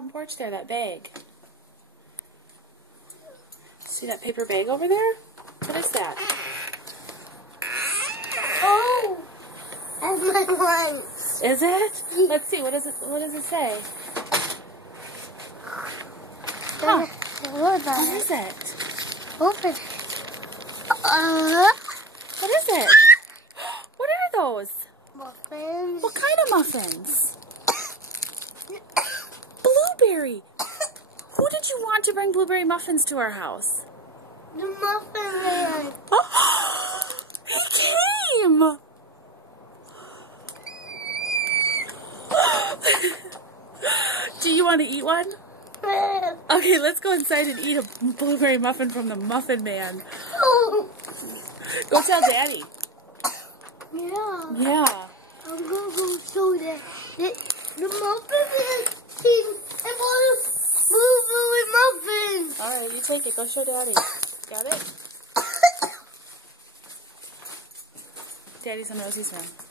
front porch there, that bag. See that paper bag over there? What is that? Oh! That's my one. Is it? Let's see. What does it say? Huh. What What is it? Open. What is it? What are those? Muffins. What kind of muffins? Blueberry. Who did you want to bring blueberry muffins to our house? The Muffin Man. He came! Do you want to eat one? Okay, let's go inside and eat a blueberry muffin from the Muffin Man. Go tell Daddy. Yeah. Yeah. I'm gonna go show that. The Muffin Man team and all blueberry muffins. Alright, you take it. Go show Daddy. Got it? Daddy's on Rosie's room.